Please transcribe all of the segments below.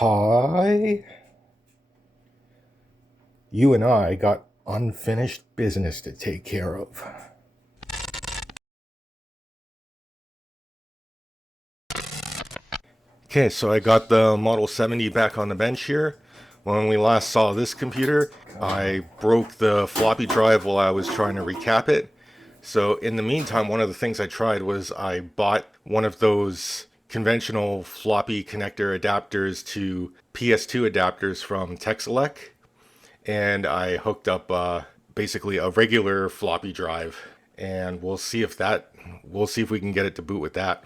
Hi. You and I got unfinished business to take care of. Okay, so I got the Model 70 back on the bench here. When we last saw this computer, I broke the floppy drive while I was trying to recap it. So in the meantime, one of the things I tried was I bought one of those conventional floppy connector adapters to PS2 adapters from Texelec, and I hooked up basically a regular floppy drive, and we'll see if we can get it to boot with that.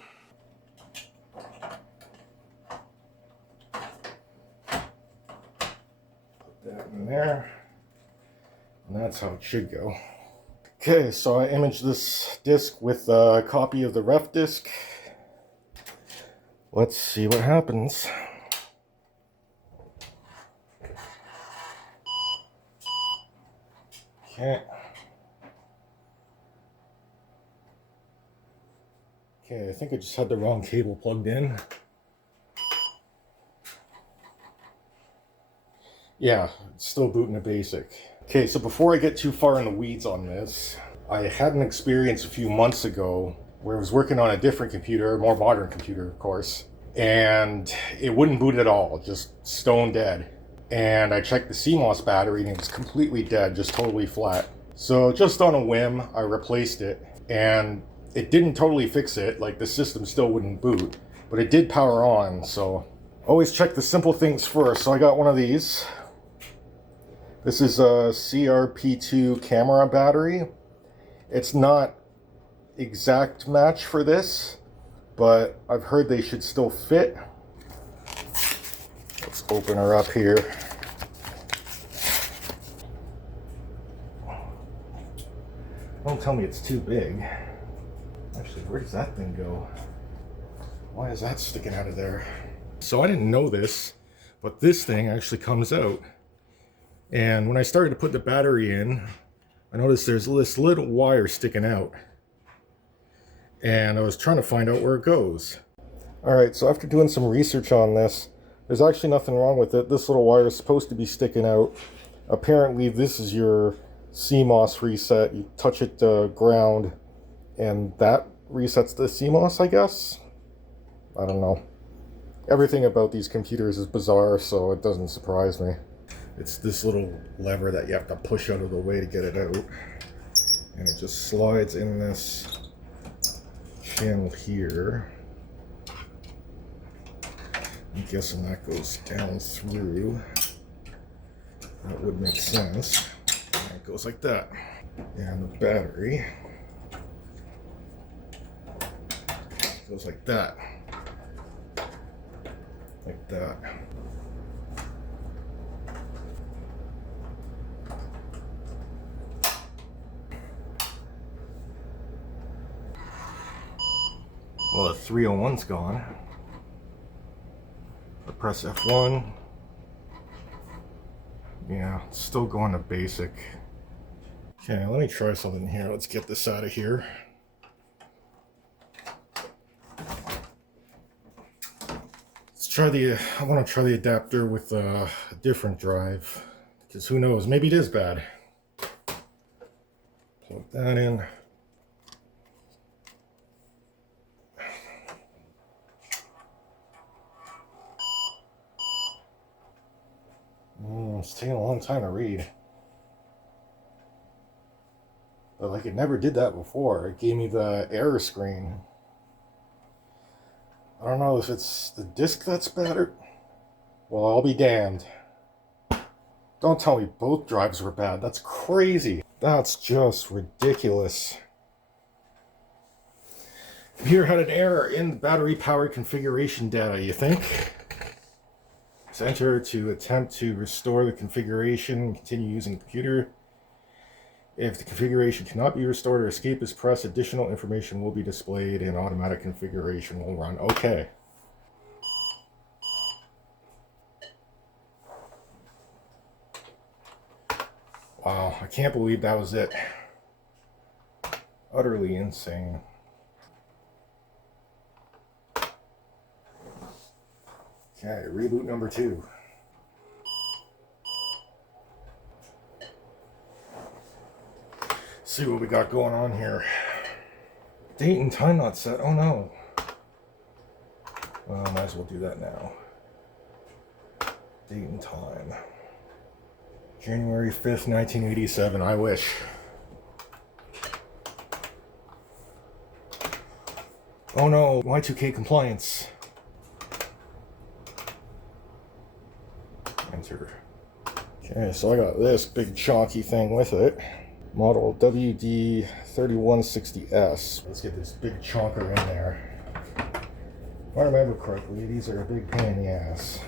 Put that in there, and that's how it should go. Okay, so I imaged this disk with a copy of the ref disk. Let's see what happens. Okay. Okay, I think I just had the wrong cable plugged in. Yeah, it's still booting a basic. Okay, so before I get too far in the weeds on this, I had an experience a few months ago where I was working on a different computer, a more modern computer, of course, and it wouldn't boot at all, just stone dead. And I checked the CMOS battery and it was completely dead, just totally flat. So just on a whim, I replaced it, and it didn't totally fix it, like the system still wouldn't boot, but it did power on, so always check the simple things first. So I got one of these. This is a CRP2 camera battery. It's not exact match for this, but I've heard they should still fit. Let's open her up here. Don't tell me it's too big. Actually, where does that thing go? Why is that sticking out of there? So I didn't know this, but this thing actually comes out. And when I started to put the battery in, I noticed there's this little wire sticking out. And I was trying to find out where it goes. Alright, so after doing some research on this, there's actually nothing wrong with it. This little wire is supposed to be sticking out. Apparently this is your CMOS reset. You touch it to ground, and that resets the CMOS, I guess? I don't know. Everything about these computers is bizarre, so it doesn't surprise me. It's this little lever that you have to push out of the way to get it out. And it just slides in this channel here. I'm guessing that goes down through. That would make sense. And it goes like that. And the battery goes like that. Like that. Well, the 301's gone. I press F1. Yeah, it's still going to basic. Okay, let me try something here. Let's get this out of here. I want to try the adapter with a different drive, because who knows, maybe it is bad. Plug that in. It's taking a long time to read. But like, it never did that before. It gave me the error screen. I don't know if it's the disk that's better. Well, I'll be damned. Don't tell me both drives were bad. That's crazy. That's just ridiculous. Computer had an error in the battery power configuration data, you think? Press enter to attempt to restore the configuration and continue using the computer. If the configuration cannot be restored or escape is pressed, additional information will be displayed and automatic configuration will run. Okay. Wow, I can't believe that was it. Utterly insane. Okay, reboot number 2. See what we got going on here. Date and time not set. Oh no. Well, might as well do that now. Date and time. January 5th, 1987. I wish. Oh no, Y2K compliance. Enter. Okay, so I got this big chalky thing with it. Model WD3160S. Let's get this big chonker in there. If I remember correctly, these are a big pain in the ass.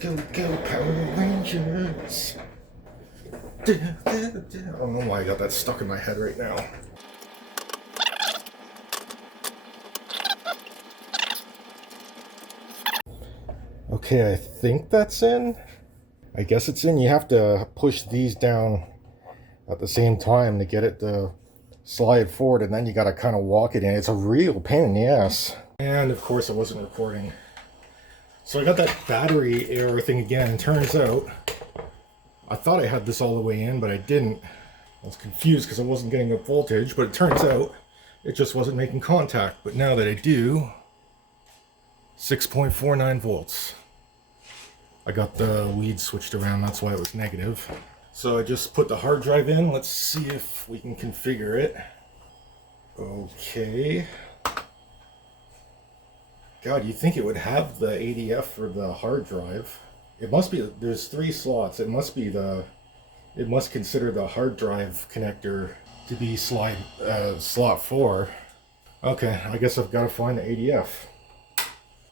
Go, go, Power Rangers! I don't know why I got that stuck in my head right now. Okay, I think that's in. I guess it's in. You have to push these down at the same time to get it to slide forward, and then you gotta kind of walk it in. It's a real pain in the ass. And of course I wasn't recording. So I got that battery error thing again. Turns out, I thought I had this all the way in, but I didn't. I was confused because I wasn't getting the voltage, but it turns out it just wasn't making contact. But now that I do, 6.49 volts. I got the lead switched around, that's why it was negative. So I just put the hard drive in. Let's see if we can configure it. Okay. God, you'd think it would have the ADF for the hard drive. It must be, there's 3 slots. It must consider the hard drive connector to be slot 4. Okay, I guess I've got to find the ADF.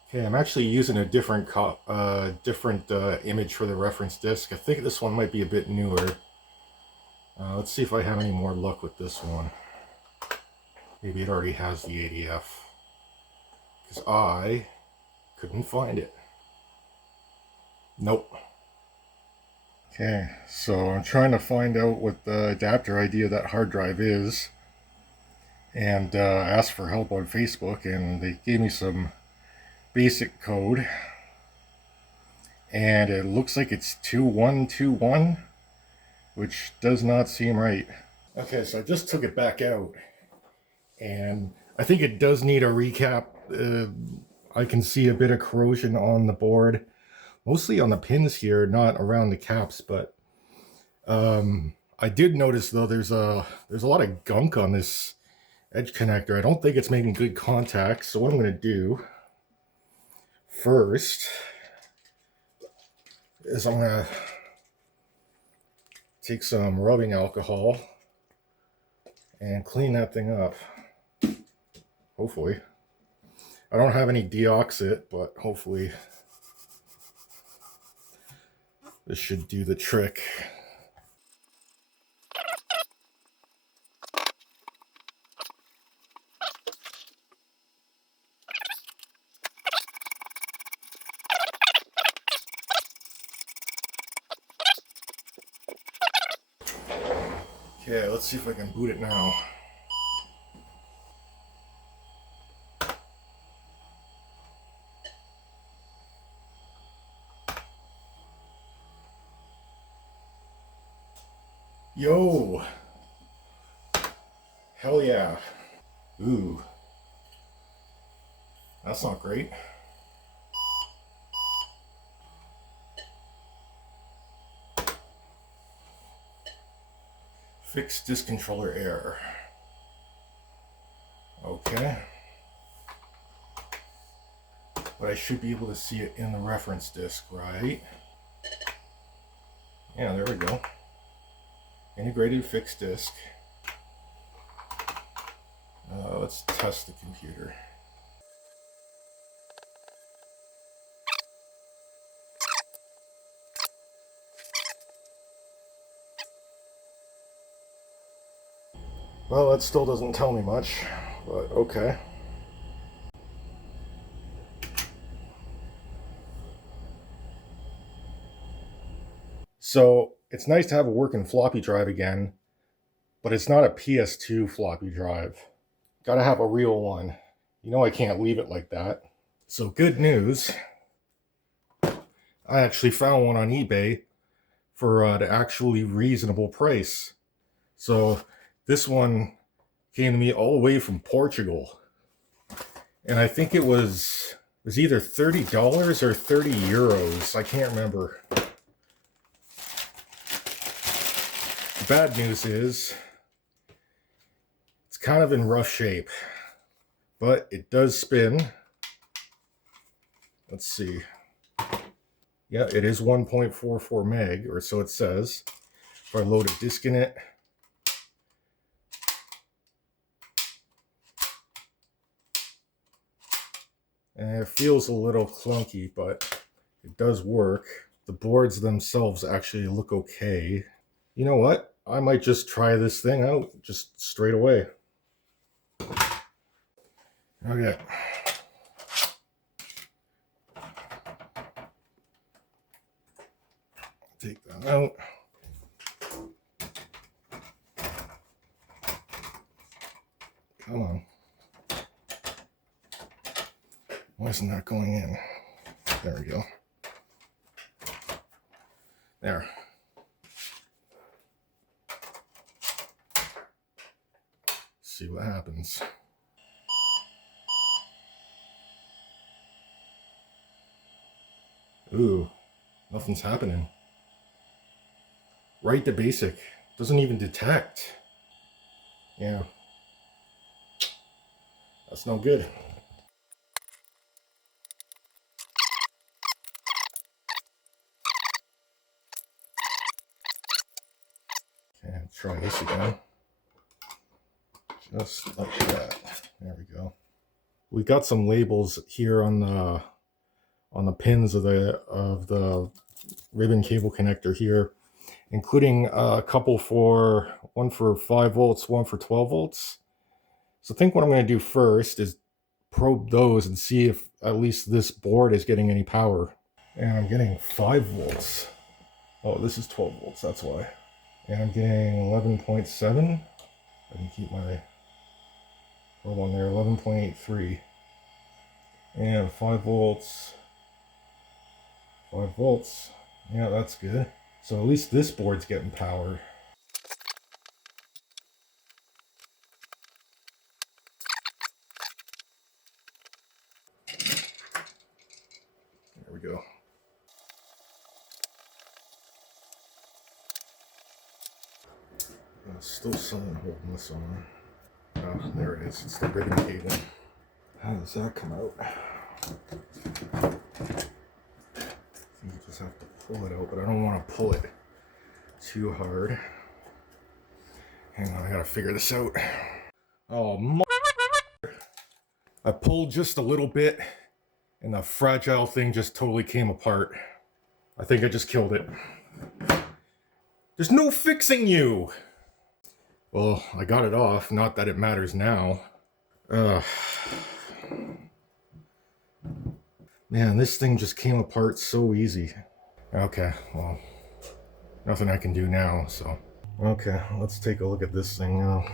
Okay, I'm actually using a different image for the reference disk. I think this one might be a bit newer. Let's see if I have any more luck with this one. Maybe it already has the ADF. Because I couldn't find it. Nope. Okay, so I'm trying to find out what the adapter ID of that hard drive is. And asked for help on Facebook, and they gave me some basic code, and it looks like it's 2121, which does not seem right. Okay, so I just took it back out, and I think it does need a recap. I can see a bit of corrosion on the board, mostly on the pins here, not around the caps, but I did notice though there's a lot of gunk on this edge connector. I don't think it's making good contact, so what I'm going to do first is I'm going to take some rubbing alcohol and clean that thing up. Hopefully. I don't have any deoxit, but hopefully this should do the trick. Okay, let's see if I can boot it now. Yo! Hell yeah. Ooh. That's not great. Fix disk controller error. Okay. But I should be able to see it in the reference disk, right? Yeah, there we go. Integrated fixed disk. Let's test the computer. Well, that still doesn't tell me much, but okay. So it's nice to have a working floppy drive again, but it's not a PS2 floppy drive. Gotta have a real one. You know I can't leave it like that. So good news. I actually found one on eBay for an actually reasonable price. So this one came to me all the way from Portugal. And I think it was either $30 or 30 euros. I can't remember. The bad news is it's kind of in rough shape, but it does spin. Let's see. Yeah, it is 1.44 meg, or so it says. If I load a disk in it. And it feels a little clunky, but it does work. The boards themselves actually look okay. You know what? I might just try this thing out just straight away. Okay. Take that out. Come on. Why isn't that going in? There we go. There. See what happens. Ooh, nothing's happening. Right to basic. Doesn't even detect. Yeah. That's no good. Okay, try this again. Just like that. There we go. We got some labels here on the pins of the ribbon cable connector here, including a couple for one for 5 volts, one for 12 volts. So I think what I'm going to do first is probe those and see if at least this board is getting any power. And I'm getting 5 volts. Oh, this is 12 volts, that's why. And I'm getting 11.7. I can keep my probe on there, 11.83. And 5 volts. 5 volts. Yeah, that's good. So at least this board's getting power. There we go. Still something holding this on. Oh, there it is. It's the ribbon cable. How does that come out? You just have to pull it out, but I don't want to pull it too hard. Hang on, I gotta figure this out. Oh, I pulled just a little bit, and the fragile thing just totally came apart. I think I just killed it. There's no fixing you! Well, I got it off, not that it matters now. Man, this thing just came apart so easy. Okay, well, nothing I can do now, so. Okay, let's take a look at this thing now.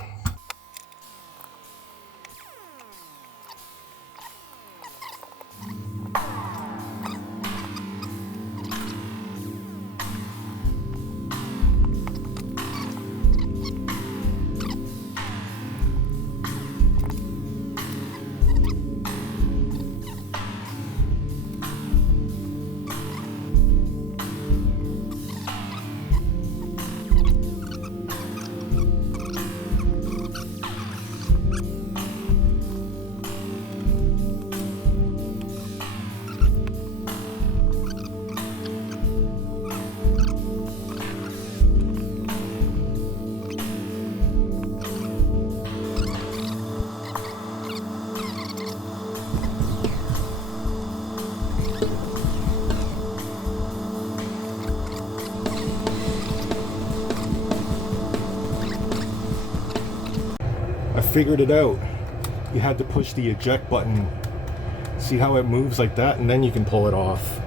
Figured it out. You had to push the eject button. See how it moves like that, and then you can pull it off.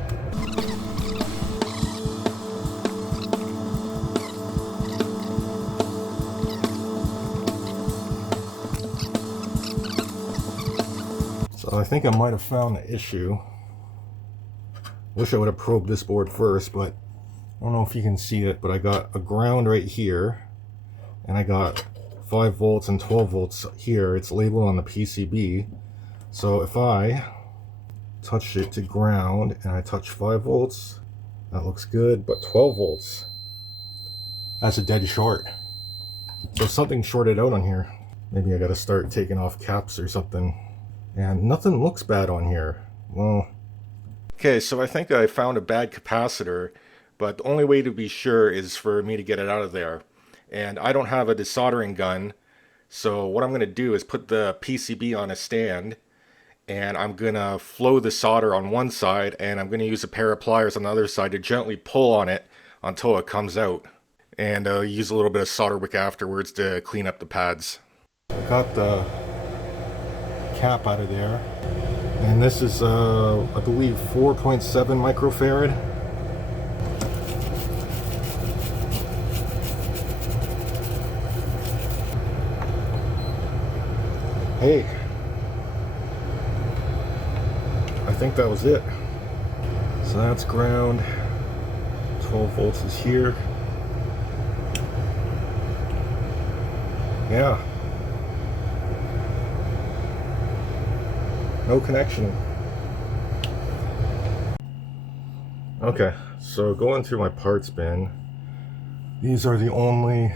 So I think I might have found the issue. Wish I would have probed this board first, but I don't know if you can see it, but I got a ground right here, and I got 5 volts and 12 volts here. It's labeled on the PCB. So if I touch it to ground and I touch 5 volts, that looks good, but 12 volts, that's a dead short. So something shorted out on here. Maybe I gotta start taking off caps or something. And nothing looks bad on here. Well, okay, so I think I found a bad capacitor, but the only way to be sure is for me to get it out of there. And I don't have a desoldering gun, so what I'm going to do is put the PCB on a stand, and I'm going to flow the solder on one side, and I'm going to use a pair of pliers on the other side to gently pull on it until it comes out. And use a little bit of solder wick afterwards to clean up the pads. Got the cap out of there. And this is, I believe, 4.7 microfarad. Hey, I think that was it. So that's ground. 12 volts is here. Yeah. No connection. Okay, so going through my parts bin, these are the only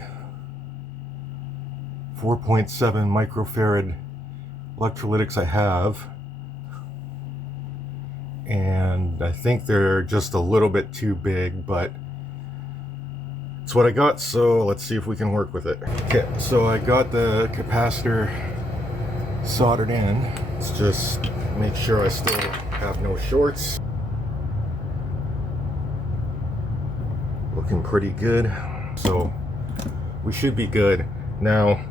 4.7 microfarad electrolytics I have, and I think they're just a little bit too big, but it's what I got, so let's see if we can work with it. Okay, so I got the capacitor soldered in. Let's just make sure I still have no shorts. Looking pretty good, so we should be good. Now,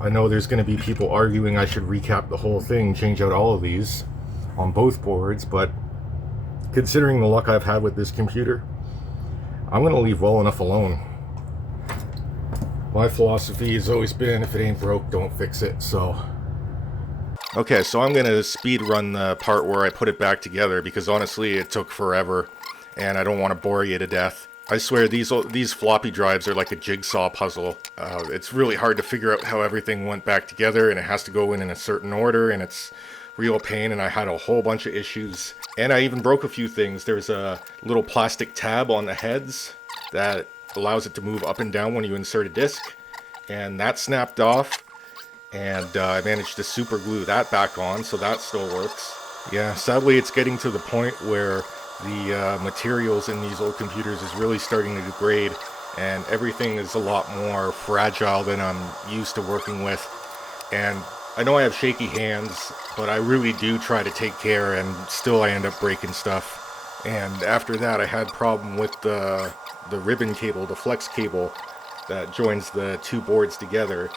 I know there's going to be people arguing I should recap the whole thing, change out all of these on both boards, but considering the luck I've had with this computer, I'm going to leave well enough alone. My philosophy has always been, if it ain't broke, don't fix it, so. Okay, so I'm going to speed run the part where I put it back together, because honestly it took forever, and I don't want to bore you to death. I swear these floppy drives are like a jigsaw puzzle. It's really hard to figure out how everything went back together, and it has to go in a certain order, and it's real pain, and I had a whole bunch of issues. And I even broke a few things. There's a little plastic tab on the heads that allows it to move up and down when you insert a disc, and that snapped off, and I managed to super glue that back on, so that still works. Yeah, sadly it's getting to the point where the materials in these old computers is really starting to degrade, and everything is a lot more fragile than I'm used to working with. And I know I have shaky hands, but I really do try to take care, and still I end up breaking stuff. And after that I had a problem with the ribbon cable, the flex cable that joins the two boards together.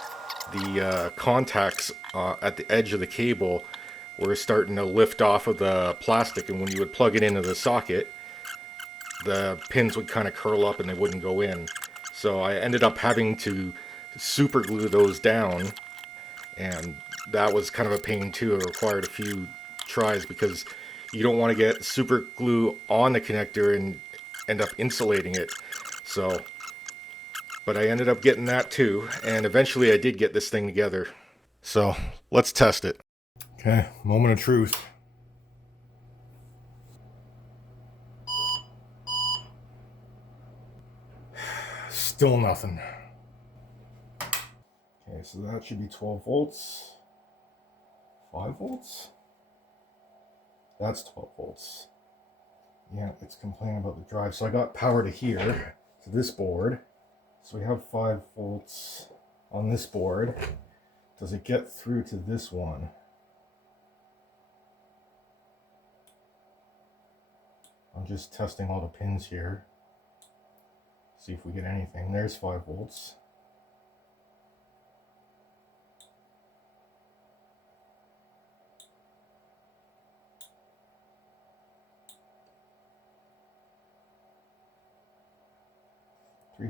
The contacts at the edge of the cable were starting to lift off of the plastic, and when you would plug it into the socket, the pins would kind of curl up and they wouldn't go in. So I ended up having to super glue those down, and that was kind of a pain too. It required a few tries because you don't want to get super glue on the connector and end up insulating it. So, but I ended up getting that too, and eventually I did get this thing together. So let's test it. Okay, moment of truth. Still nothing. Okay, so that should be 12 volts. 5 volts? That's 12 volts. Yeah, it's complaining about the drive. So I got power to here, to this board. So we have 5 volts on this board. Does it get through to this one? I'm just testing all the pins here. See if we get anything. There's 5 volts.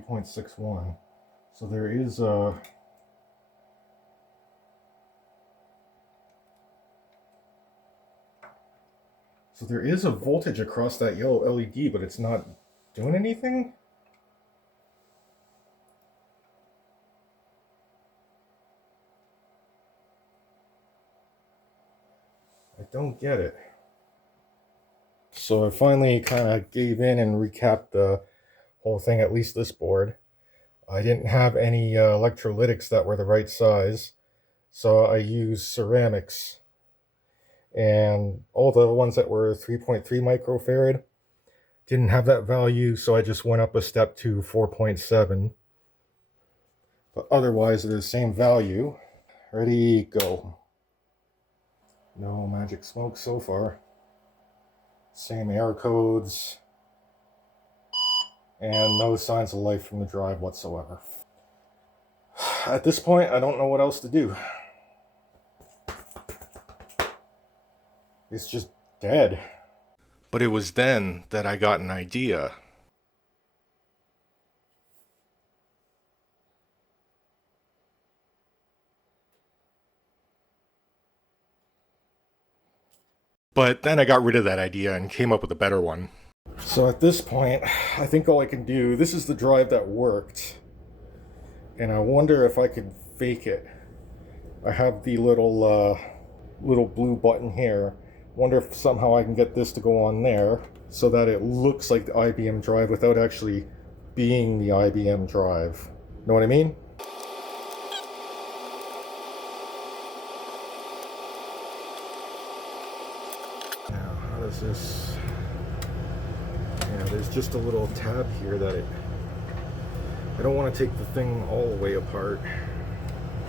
.61. So there is So there is a voltage across that yellow LED, but it's not doing anything? I don't get it. So I finally kind of gave in and recapped the whole thing, at least this board. I didn't have any electrolytics that were the right size, so I used ceramics. And all the ones that were 3.3 microfarad didn't have that value, so I just went up a step to 4.7. But otherwise, they're the same value. Ready, go. No magic smoke so far. Same error codes. And no signs of life from the drive whatsoever. At this point, I don't know what else to do. It's just dead. But it was then that I got an idea. But then I got rid of that idea and came up with a better one. So at this point, I think all I can do, this is the drive that worked. And I wonder if I could fake it. I have the little blue button here. Wonder if somehow I can get this to go on there so that it looks like the IBM drive without actually being the IBM drive. Know what I mean? Now, how does this... Yeah, there's just a little tab here that I don't want to take the thing all the way apart.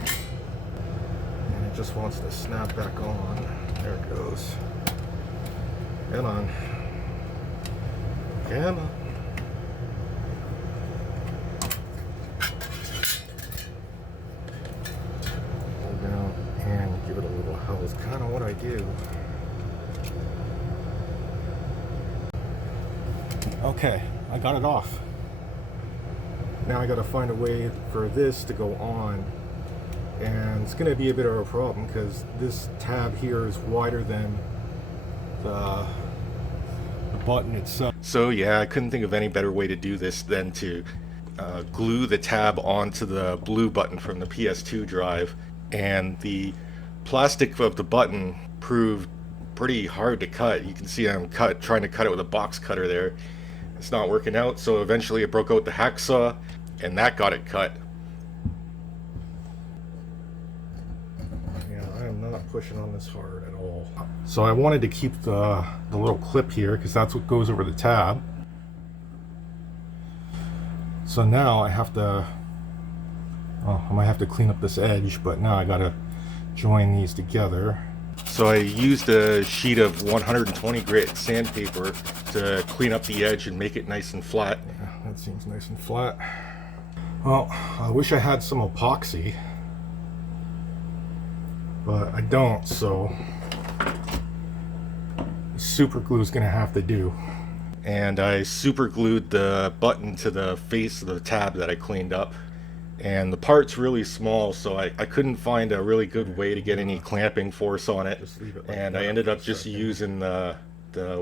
And it just wants to snap back on. There it goes. Come on. Come on. Hold down and give it a little hell is kind of what I do. Okay, I got it off. Now I gotta find a way for this to go on. And it's gonna be a bit of a problem because this tab here is wider than the button itself. So yeah, I couldn't think of any better way to do this than to glue the tab onto the blue button from the PS2 drive. And the plastic of the button proved pretty hard to cut. You can see I'm trying to cut it with a box cutter there. It's not working out, so eventually I broke out the hacksaw and that got it cut. Yeah, I am not pushing on this hard at all. So I wanted to keep the little clip here because that's what goes over the tab. So now I have to, I might have to clean up this edge, but now I gotta join these together. So I used a sheet of 120 grit sandpaper to clean up the edge and make it nice and flat. Yeah, that seems nice and flat. Well, I wish I had some epoxy, but I don't, so super glue is gonna have to do. And I super glued the button to the face of the tab that I cleaned up. And the part's really small, so I couldn't find a really good way to get any clamping force on it. And I ended up just using the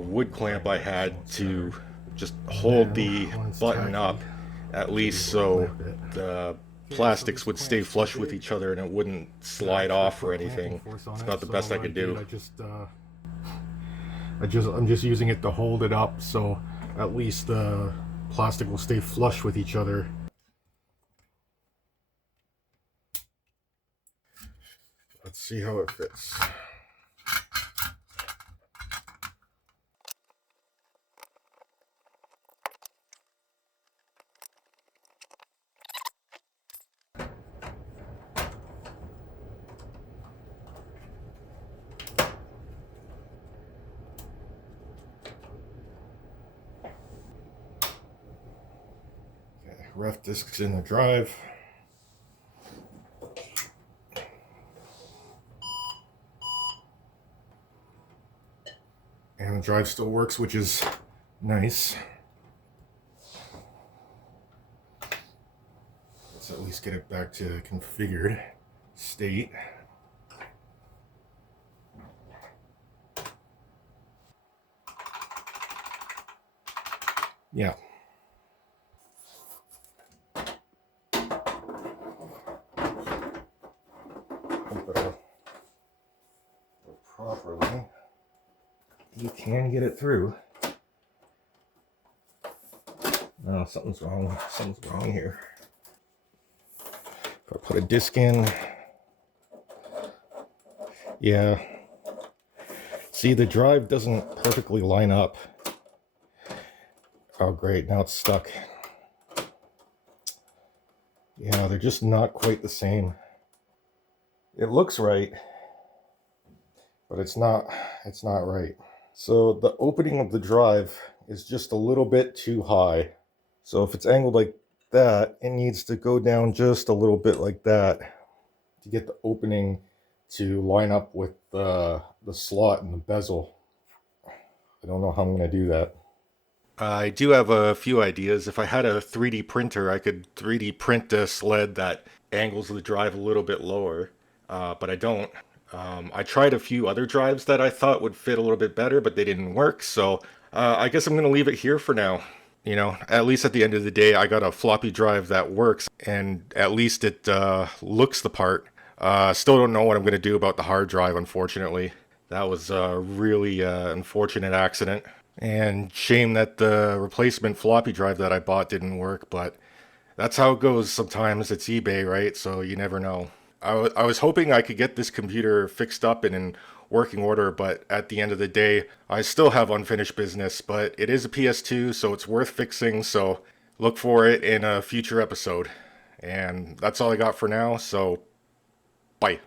wood clamp I had to just hold the button up, at least so the plastics would stay flush with each other and it wouldn't slide off or anything. It's about the best I could do. I'm just using it to hold it up so at least the plastic will stay flush with each other. Let's see how it fits. Okay, ref discs in the drive. And the drive still works, which is nice. Let's at least get it back to configured state. Yeah. Properly, you can get it through. No, something's wrong. Something's wrong here. If I put a disc in, yeah. See, the drive doesn't perfectly line up. Oh, great. Now it's stuck. Yeah, they're just not quite the same. It looks right, but it's not right. So the opening of the drive is just a little bit too high. So if it's angled like that, it needs to go down just a little bit like that to get the opening to line up with the slot and the bezel. I don't know how I'm going to do that. I do have a few ideas. If I had a 3D printer, I could 3D print a sled that angles the drive a little bit lower, but I don't. I tried a few other drives that I thought would fit a little bit better, but they didn't work, so I guess I'm going to leave it here for now. You know, at least at the end of the day, I got a floppy drive that works, and at least it looks the part. Still don't know what I'm going to do about the hard drive, unfortunately. That was a really unfortunate accident. And shame that the replacement floppy drive that I bought didn't work, but that's how it goes sometimes. It's eBay, right? So you never know. I was hoping I could get this computer fixed up and in working order, but at the end of the day, I still have unfinished business. But it is a PS2, so it's worth fixing, so look for it in a future episode. And that's all I got for now, so bye.